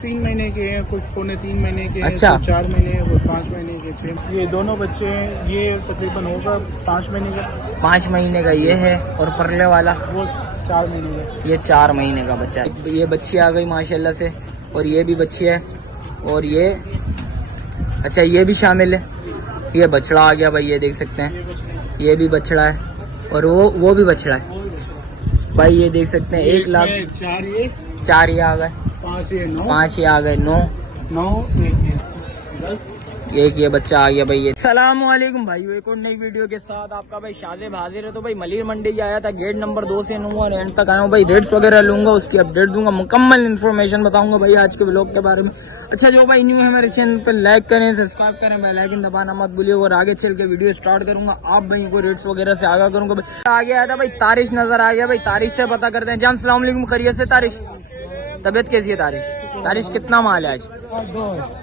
3 महीने के हैं, कुछ पौने 3 महीने के हैं, अच्छा। कुछ 4 महीने हैं, कुछ 5 महीने के 6। ये दोनों बच्चे हैं, ये तकरीबन होगा 5 महीने का, 5 महीने का ये है और परले वाला वो 4 महीने का। ये 4 महीने का बच्चा है। ये बच्ची आ गई माशाल्लाह से, और ये भी बच्ची है, और ये अच्छा ये भी शामिल है। ये बछड़ा आ गया भाई, ये देख सकते हैं, ये भी बछड़ा है, और वो भी बछड़ा है भाई, ये देख सकते हैं। 1 लाख 4 ये आ गए, 5 ये आ गए, 9 एक ये बच्चा आ गया भाई। ये सलाम वालेकुम भाई, एक और नई वीडियो के साथ आपका भाई शाजिब हाजिर है। तो भाई मलिर मंडी आया था, गेट नंबर 2 से 9 और एंड तक आया हूँ भाई। रेट्स वगैरह लूंगा, उसकी अपडेट दूंगा, मुकम्मल इन्फॉर्मेशन बताऊंगा भाई आज के व्लॉग के बारे में। अच्छा जो भाई न्यू है मेरे चैनल पर लाइक करें, सब्सक्राइब करें, बेल आइकन दबाना मत भूलिए। और आगे चल के वीडियो स्टार्ट करूंगा, आप भाई को रेट्स वगैरह से आगाह करूंगा भाई। आगे आया था भाई, तारिश नजर आ गया भाई, तारिश से पता करते हैं। जान सलाम अलैकुम, खैरियत से तारिश? तबियत कैसी है तारिश? तारिश कितना माल है आज?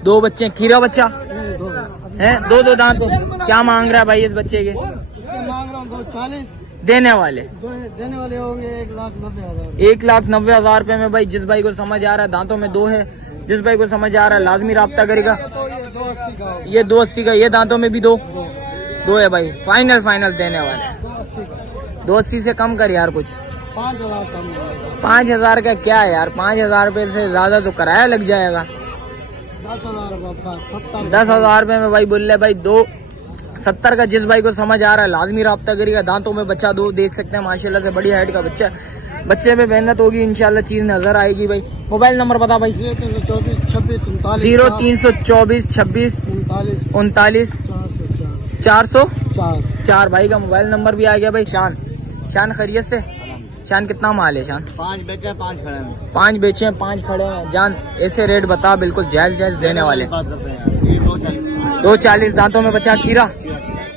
2 बच्चे, खीरा बच्चा है, 2 दांत। क्या मांग रहा है भाई इस बच्चे के? मांग रहा हूँ 240, देने वाले होंगे 1,90,000। 1,90,000 रुपए में भाई। जिस भाई को समझ आ रहा है, दांतों में 2 है, जिस भाई को समझ आ रहा है लाजमी राब्ता करेगा। तो ये 280 का होगा। ये 280 का, ये दांतों में भी 2 है भाई। फाइनल देने वाले 280 से कम कर यार, कुछ 5,000 कम होगा। 5,000 का क्या है यार, 5,000 रुपए से ज्यादा तो किराया लग जाएगा। 10,000 रुपए में भाई बोल रहे भाई। 270 का जिस भाई को समझ आ रहा है लाजमी राब्ता करेगा। दांतों में बच्चा 2 देख सकते हैं माशाल्लाह से, बड़ी हाइट का बच्चा। बच्चे में मेहनत होगी, इंशाल्लाह चीज नजर आएगी भाई। मोबाइल नंबर बता भाई। 0324 26 39 404 भाई का मोबाइल नंबर भी आ गया भाई। शान खैरियत से? शान कितना माल है शान? 5 बेचे 5 खड़े हैं। 5 बेचे हैं, 5 खड़े हैं। जान ऐसे रेट बता, बिल्कुल जायज देने वाले। बात करते हैं ये 240 240 दांतों में बच्चा, खीरा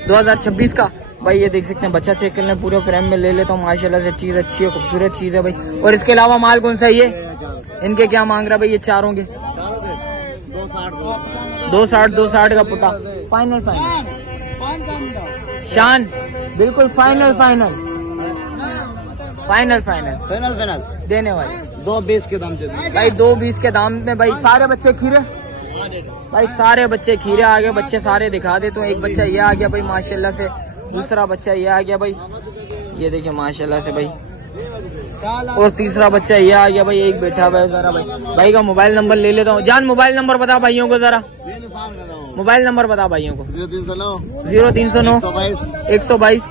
2026 का भाई। ये देख सकते हैं, बच्चा चेक कर लें, पूरे फ्रेम में ले लेता हूँ माशाल्लाह से। चीज अच्छी है, खूबसूरत चीज है भाई। और इसके अलावा माल कौन सा है ये? इनके क्या मांग रहा है भाई ये चारों के? 260 का पुटा। फाइनल शान बिल्कुल फाइनल देने वाले 220 के दाम से भाई। 220 के दाम में भाई। सारे बच्चे खीरे भाई, सारे बच्चे खीरे आ गए। बच्चे सारे दिखा देता हूँ। एक बच्चा ये आ गया भाई माशाल्लाह से, दूसरा बच्चा ये आ गया भाई, ये देखिए माशाल्लाह से भाई। और तीसरा बच्चा ये आ गया भाई, एक बैठा हुआ है। जरा भाई का मोबाइल नंबर ले लेता हूँ। जान मोबाइल नंबर बता भाइयों को, जरा मोबाइल नंबर बता भाइयों को। 0309 122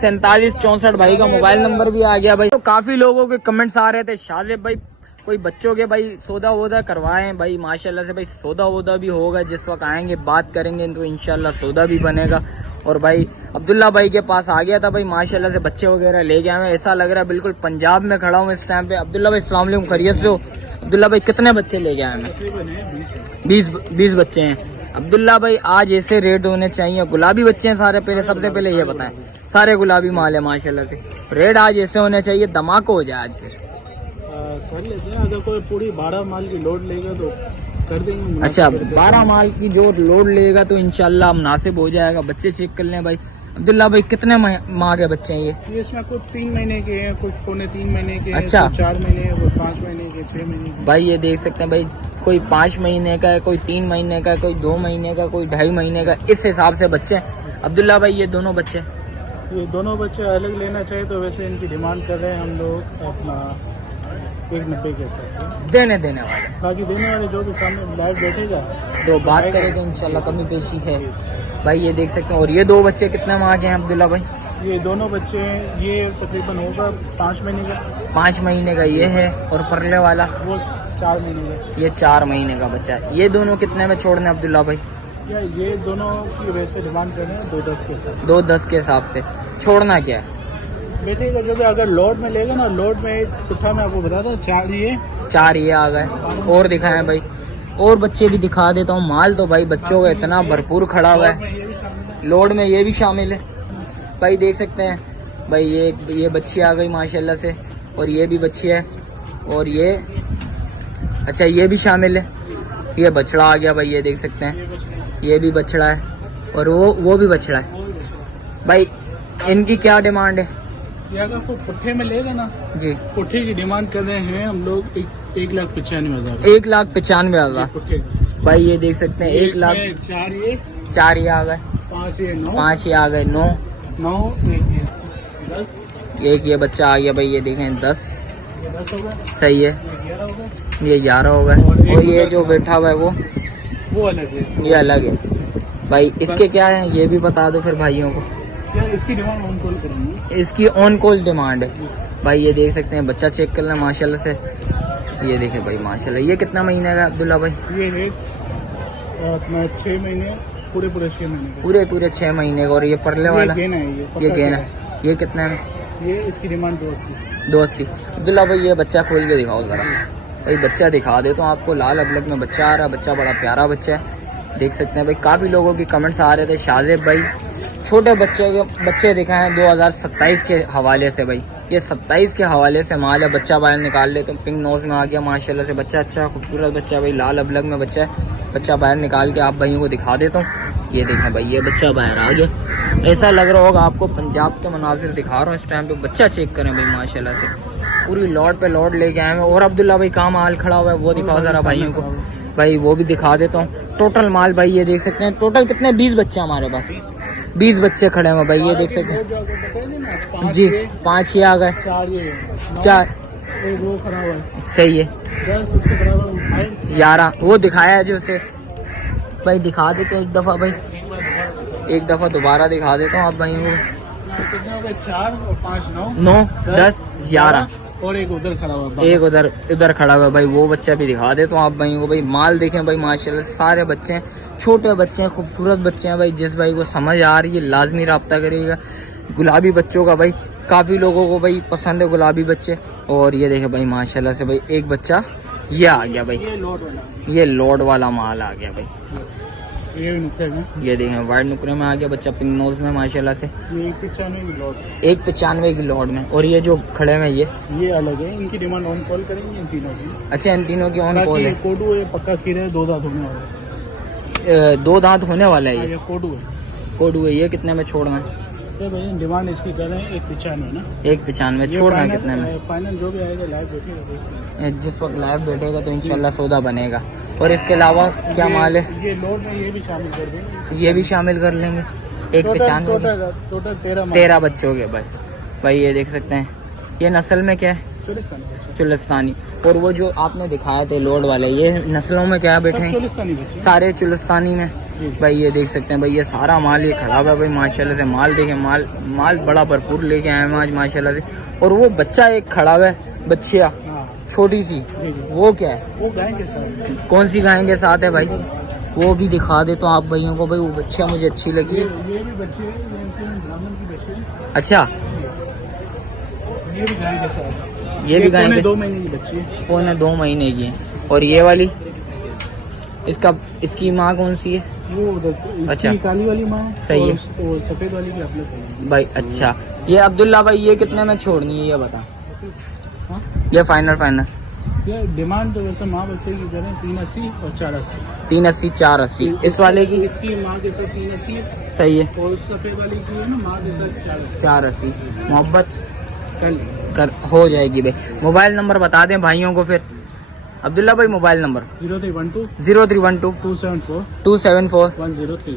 47 64 भाई का मोबाइल नंबर भी आ गया भाई। तो काफी लोगों के कमेंट्स आ रहे थे, शाजिब भाई कोई बच्चों के भाई सौदा वोदा करवाए भाई। माशाल्लाह से भाई सौदा वोदा भी होगा, जिस वक्त आएंगे बात करेंगे तो इंशाल्लाह सौदा भी बनेगा। और भाई अब्दुल्ला भाई के पास आ गया था भाई माशाल्लाह से, बच्चे वगैरह ले गया। मैं ऐसा लग रहा है बिल्कुल पंजाब में खड़ा हूँ इस टाइम पे। अब्दुल्ला भाई अस्सलाम वालेकुम, खैरियत से हो? अब्दुल्ला भाई कितने बच्चे ले गया मैं? 20 बच्चे हैं अब्दुल्ला भाई। आज ऐसे रेट होने चाहिए। गुलाबी बच्चे हैं सारे, पहले सबसे पहले ये बताएं, सारे गुलाबी माल है माशाल्लाह से। रेट आज ऐसे होने चाहिए, धमाका हो जाए आज। फिर कर लेते हैं, अगर कोई पूरी 12 माल की लोड लेगा तो कर देंगे। अच्छा 12 माल की जो लोड लेगा तो इंशाल्लाह मुनासिब हो जाएगा। बच्चे चेक कर लें भाई। अब्दुल्ला भाई कितने माह के बच्चे हैं ये? इसमें कुछ 3 महीने के हैं, कुछ पौने 3 महीने के हैं, अच्छा। कुछ 4 महीने हैं, कुछ 5 महीने के 6 महीने के। भाई ये देख सकते हैं भाई, कोई 5 महीने का है, कोई 3 महीने का, कोई 2 महीने का, कोई 2.5 महीने का, इस हिसाब से बच्चे हैं। अब्दुल्ला भाई ये दोनों बच्चे अलग लेना चाहिए तो वैसे इनकी डिमांड कर रहे हैं हम लोग अपना 190 के साथ देने वाले। बाकी देने वाले जो भी सामने लाइव बैठेगा तो बात करेंगे इंशाल्लाह, कमी पेशी है भाई। ये देख सकते हैं। और ये 2 बच्चे कितने माह के हैं अब्दुल्ला भाई? ये दोनों बच्चे हैं, ये तकरीबन होगा 5 महीने का, 5 महीने का ये है, और परले वाला वो 4 महीने का। ये 4 महीने का बच्चा है। ये दोनों कितने में छोड़ने अब्दुल्ला भाई? ये दोनों की वैसे डिमांड कर रहे हैं 210 के साथ। 210 के हिसाब से छोड़ना क्या है? बेटे का जो भी अगर लोड में लेगा ना, लोड में पुट्ठा में आपको बताता हूँ 4 ये आ गए। और दिखाएं भाई, और बच्चे भी दिखा देता हूँ। माल तो भाई बच्चों का इतना भरपूर खड़ा हुआ है, लोड में ये भी शामिल है भाई। देख सकते हैं भाई, ये बच्ची आ गई माशाल्लाह से, और ये भी बच्ची है, और ये अच्छा ये भी शामिल है। ये बछड़ा आ गया भाई, ये देख सकते हैं, ये भी बछड़ा है, और वो भी बछड़ा है भाई। इनकी क्या डिमांड है? ये अगर आपको पुट्ठे में लेगा ना, जी पुट्ठे की डिमांड कर रहे हैं हम लोग 1,95,000। 1,95,000 पुट्ठे भाई ये देख सकते हैं 1 लाख। 4 ये आ गए, 5 ये 9, 5 ये आ गए, 9 9 1 ये 10, एक ये बच्चा आ गया भाई, ये देखें 10 ये 10 हो गया, सही है, ये 11 हो गया, ये 11 हो गए। और ये जो बैठा हुआ है वो अलग है। ये अलग है भाई। इसके क्या है ये भी बता दो फिर भाइयों को। क्या इसकी डिमांड ऑन कॉल करेंगे? इसकी ऑन कॉल डिमांड है भाई। ये देख सकते हैं, बच्चा चेक कर लें माशाल्लाह से। ये देखे भाई माशाल्लाह। ये कितना महीने का अब्दुल्ला भाई? ये है अपना 6 महीने, पूरे 6 महीने का, पूरे 6 महीने का। और ये परले वाला ये गेना है, ये गेना है, ये कितने में? ये इसकी डिमांड 280। 280। अब्दुल्ला भाई ये बच्चा खोल के दिखाओ जरा भाई। बच्चा दिखा दे तो आपको, लाल अबलग में बच्चा आ रहा है। बच्चा बड़ा प्यारा बच्चा है, देख सकते हैं भाई। काफ़ी लोगों की कमेंट्स आ रहे थे शाहजेब भाई छोटे बच्चे दिखाए हैं 2027 के हवाले से भाई। ये 27 के हवाले से माल है। बच्चा बाहर निकाल ले तो पिंक नोज में आ गया माशाल्लाह से। बच्चा अच्छा खूबसूरत बच्चा है भाई, लाल अबलग में बच्चा है। बच्चा बाहर निकाल के आप भाइयों को दिखा देता हूँ। ये देखें भाई, ये बच्चा बाहर आ गया। ऐसा लग रहा होगा आपको पंजाब के मनाजिर दिखा रहा हूँ इस टाइम पे। बच्चा चेक करें भाई माशाल्लाह से, पूरी लॉट पे लॉट लेके आए हैं। और अब्दुल्ला भाई कहाँ माल खड़ा हुआ है वो दिखाओ जरा भाइयों को भाई, वो भी दिखा देता हूँ। टोटल माल भाई ये देख सकते हैं, टोटल कितने 20 बच्चे हमारे पास, 20 बच्चे खड़े हैं भाई। ये देख सकते हैं जी, 5 ये आ गए, 4 वो खड़ा हुआ है, सही है, 10 उसके बराबर 11 वो दिखाया है जो उसे भाई। दिखा देते हैं एक दफ़ा भाई, एक दफ़ा दोबारा दिखा देता हूँ आप भाई को। कितने हो गए? 4 और 5 9 10 11 और एक उधर खड़ा हुआ है। एक उधर खड़ा हुआ है भाई। वो बच्चा भी दिखा दे तो आप भाई को भाई। माल देखें भाई माशाल्लाह, सारे बच्चे हैं, छोटे बच्चे हैं, खूबसूरत बच्चे हैं भाई। जिस भाई को समझ आ रही है लाजमी रब्ता करिएगा। गुलाबी बच्चों का भाई काफ़ी लोगों को भाई पसंद है गुलाबी बच्चे। और ये देखे भाई माशाल्लाह से भाई, एक बच्चा ये आ गया भाई, ये लोड वाला माल आ गया भाई। ये भी नुकरे में, ये देखें वाइट नुकरे में आ गया बच्चा, पिंक नोज में माशाल्लाह से। ये 95 की लॉट, 195 की लॉट में। और ये जो खड़े हैं ये अलग है। इनकी डिमांड ऑन कॉल करेंगे इन तीनों की। अच्छा, इन तीनों की ऑन कॉल है। कोडू है, पक्का खीरा है, 2 दांत होने वाला है। 2 दांत होने वाला है ये कोडू है। कोडू है। ये कितने में छोड़ना है? तो भाई डिमांड इसकी कर रहे हैं 195 ना। 195 छोड़ना है कितने में? फाइनल जो भी आएगा लाइव बैठेगा। जिस वक्त लाइव बैठेगा तो इंशाल्लाह सौदा बनेगा। और इसके अलावा क्या माल है? ये लोड में ये भी शामिल कर देंगे, ये भी शामिल कर लेंगे। 195 टोटल 13 बच्चे हो गए भाई। ये देख सकते हैं, ये नस्ल में क्या है? चुलिस्तानी। और वो जो आपने दिखाए थे लोड वाले, ये नस्लों में क्या बैठे हैं? सारे चुलिस्तानी में भाई। ये देख सकते हैं भाई, ये सारा माल ये खड़ा हुआ है भाई माशाल्लाह से। माल देखें, माल बड़ा भरपूर लेके आए हैं आज माशाल्लाह से। और वो बच्चा एक खड़ा हुआ है, बच्चिया छोटी सी, वो क्या है? वो गाय के साथ। कौन सी गाय के साथ है भाई? वो भी दिखा दे तो आप भाइयों को भाई। वो बच्चा मुझे अच्छी लगी है। ये भी बच्चे हैं, ब्राह्मण की बच्चे हैं। अच्छा, ये भी गाय के साथ, ये भी गाय के 2 महीने की बच्ची है। 2 महीने की है। और ये वाली इसकी माँ कौन सी है? वो उधर अच्छा, काली वाली माँ सही है। और सफेद वाली भी आप लोग भाई अच्छा, ये अब्दुल्ला भाई ये कितने में छोड़नी है ये बता। हाँ? ये फाइनल ये डिमांड तो वैसे माँ बच्चे की करें 380 और 480। 380 480। इस वाले की इसकी माँ के साथ 380 है, सही है। और सफेद वाली की है ना माँ के साथ 480। मोहब्बत कल हो जाएगी भाई। मोबाइल नंबर बता दें भाइयों को फिर अब्दुल्ला भाई। Mobile number 0312 0312 274 274 1030।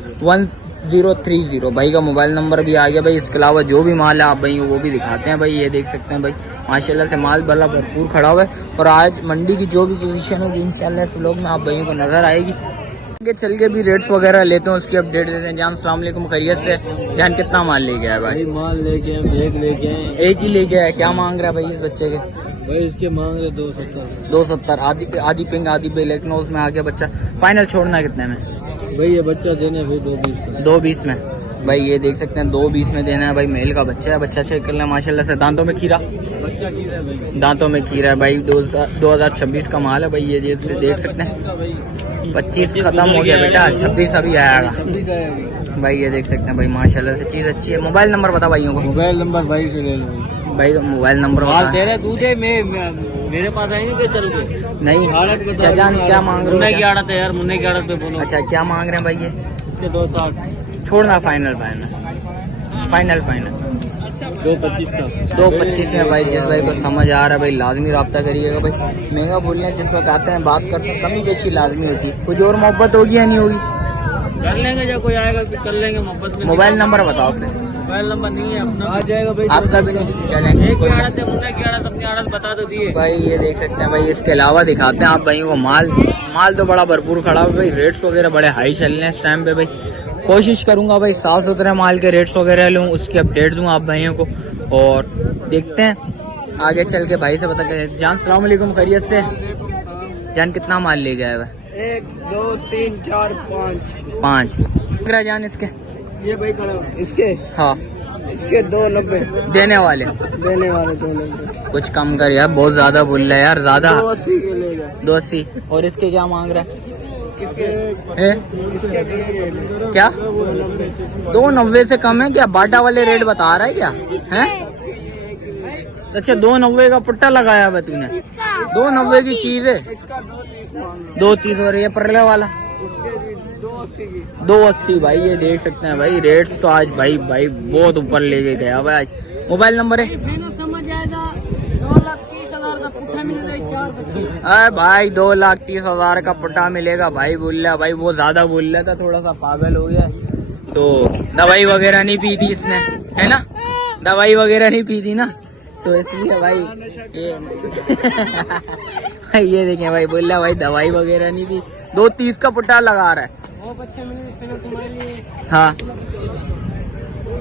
1030 भाई का मोबाइल नंबर भी आ गया भाई। इसके अलावा जो भी माल है आप भाई वो भी दिखाते हैं भाई। ये देख सकते हैं भाई माशाल्लाह से, माल बड़ा भरपूर खड़ा हुआ है। और आज मंडी की जो भी पोजीशन होगी इंशाल्लाह इस व्लॉग में आप भाइयों को नजर आएगी। आगे चल के भी रेट्स वगैरह लेते हैं, उसकी अपडेट देते हैं। जान अस्सलाम वालेकुम, खैरियत से? जान कितना माल लेके आया भाई? माल लेके एक लेके आए, एक ही लेके आया। क्या मांग रहा है भाई इस बच्चे के? भाई इसके मांग रहे 270। 270। आधी पिंक आधी ब्लैक नोज में आ गया बच्चा। फाइनल छोड़ना कितने में भाई? ये बच्चा देने भाई 220 का। 220 में भाई। ये देख सकते हैं 220 में देना है भाई। मेल का बच्चा है, बच्चा चेक कर लें माशाल्लाह से। दांतों में खीरा, बच्चा की है भाई, दांतों में खीरा है भाई। 2026 का माल है भाई। ये जेब से देख सकते हैं। 25 खत्म हो गया बेटा, 26 अभी आएगा भाई। ये देख सकते हैं भाई माशाल्लाह से, चीज अच्छी है। मोबाइल नंबर बता भाइयों को। मोबाइल नंबर भाई से ले लो भाई का मोबाइल नंबर बता। तेरे दूधे में मेरे पास आएंगे चल के नहीं, जान क्या मांग रहे हो? मुन्ने की आड़त है यार, मुन्ने की आड़त पे बोलो। अच्छा, क्या मांग रहे हैं भाई? ये इसके 260 छोड़ना। फाइनल 225 का। 225 में भाई। जिस भाई को समझ आ रहा है भाई लाजमी रब्ता करिएगा भाई। महंगा बोल रहे हैं, जिस वक्त आते हैं बात करते हैं, कमी बेशी लाजमी होती है। कुछ और मोहब्बत होगी या नहीं होगी? कर लेंगे, जब कोई आएगा फिर कर लेंगे मोहब्बत में। मोबाइल नंबर बताओ फिर। मोबाइल नंबर नहीं है अपना, आ जाएगा भाई। आपका भी नहीं? चलेंगे। एक ही आड़त है, मुन्ने की आड़त, अपनी आड़त बता तो दिए भाई ये देख सकते हैं भाई। इसके अलावा दिखाते हैं आप भाइयों को माल तो बड़ा भरपूर खड़ा है भाई। रेट्स वगैरह बड़े हाई चल रहे हैं इस टाइम पे भाई। कोशिश करूंगा भाई साफ सुथरे माल के रेट्स वगैरह लूँ, उसकी अपडेट दूँ आप भाइयों को। और देखते हैं आगे चल के भाई से पता करें। जान सलाम अलैकुम, खैरियत से? जान कितना माल ले गया है? 1 2 3 4 5 5 जान इसके। ये भाई खड़ा इसके। हाँ इसके 290 देने वाले 290। कुछ कम कर यार, बहुत ज्यादा बोल रहा है यार, ज्यादा। 280 के लेगा। 280। और इसके क्या मांग रहा है? इसके क्या 290 से कम है क्या? बाटा वाले रेट बता रहा है क्या? है अच्छा 290 का पुट्टा लगाया हुआ तूने? 290 की चीज है। 230 और ये परले वाला 280 भाई। ये देख सकते हैं भाई रेट्स तो आज भाई बहुत ऊपर लेके गया भाई आज। मोबाइल नंबर है? समझ आएगा 2,30,000 का पुट्ठा मिलेगा 4 बच्चे। अरे भाई 2,30,000 का पुट्टा मिलेगा भाई बोल रहा भाई। वो ज्यादा बोल रहा था, थोड़ा सा पागल हो गया। तो दवाई वगैरह नहीं पी थी इसने, है ना? दवाई वगैरह नहीं पी थी ना, तो इसलिए भाई ये देखें भाई बोल रहा भाई दवाई वगैरह नहीं पी। 230 का पुट्टा लगा रहा है। वो बच्चे मिले तुम्हारे लिए। हाँ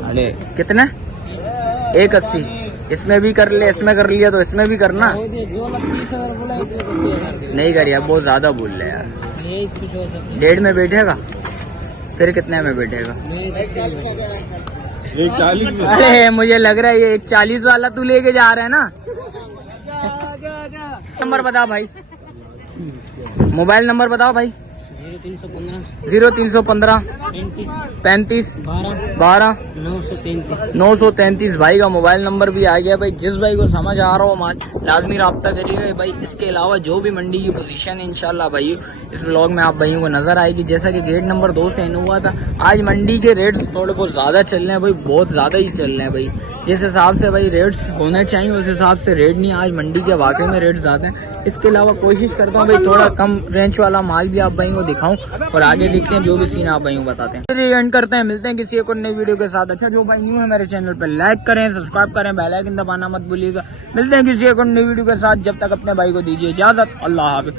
अरे कितने? 180। इसमें भी कर ले, इसमें कर लिया तो इसमें भी करना। 2,30,000 बोला, 10,000 नहीं कर यार, बहुत ज्यादा बोल रहे यार। यही कुछ हो सकता 1.5 में बैठेगा? फिर कितने में बैठेगा? है। 140। अरे मुझे लग रहा है ये 140 वाला तू लेके जा रहा है ना। नंबर बता भाई, मोबाइल नंबर बताओ भाई। 0315 35 12 933 भाई का मोबाइल नंबर भी आ गया भाई। जिस भाई को समझ आ रहा हो लाजमी रब्ता करिएगा भाई। इसके अलावा जो भी मंडी की पोजीशन है इंशाल्लाह भाई इस ब्लॉग में आप भाइयों को नजर आएगी। जैसा कि गेट नंबर 2 से इन हुआ था, आज मंडी के रेट्स थोड़े बहुत ज्यादा चल रहे हैं भाई, बहुत ज्यादा ही चल रहे हैं भाई। जिस हिसाब से भाई रेट्स होने चाहिए उस हिसाब से रेट नहीं, आज मंडी के वाकई में रेट ज्यादा है। इसके अलावा कोशिश करता हूँ भाई थोड़ा कम रेंज वाला माल भी आप भाइयों को दिखाऊं और आगे देखते हैं जो भी सीन आप भाइयों को बताते हैं। एंड करते हैं, मिलते हैं किसी एक और नई वीडियो के साथ। अच्छा जो भाई न्यू है मेरे चैनल पर लाइक करें, सब्सक्राइब करें, बेल आइकन दबाना मत भूलिएगा। मिलते हैं किसी एक और नई वीडियो के साथ, जब तक अपने भाई को दीजिए इजाजत। अल्लाह हाफिज़।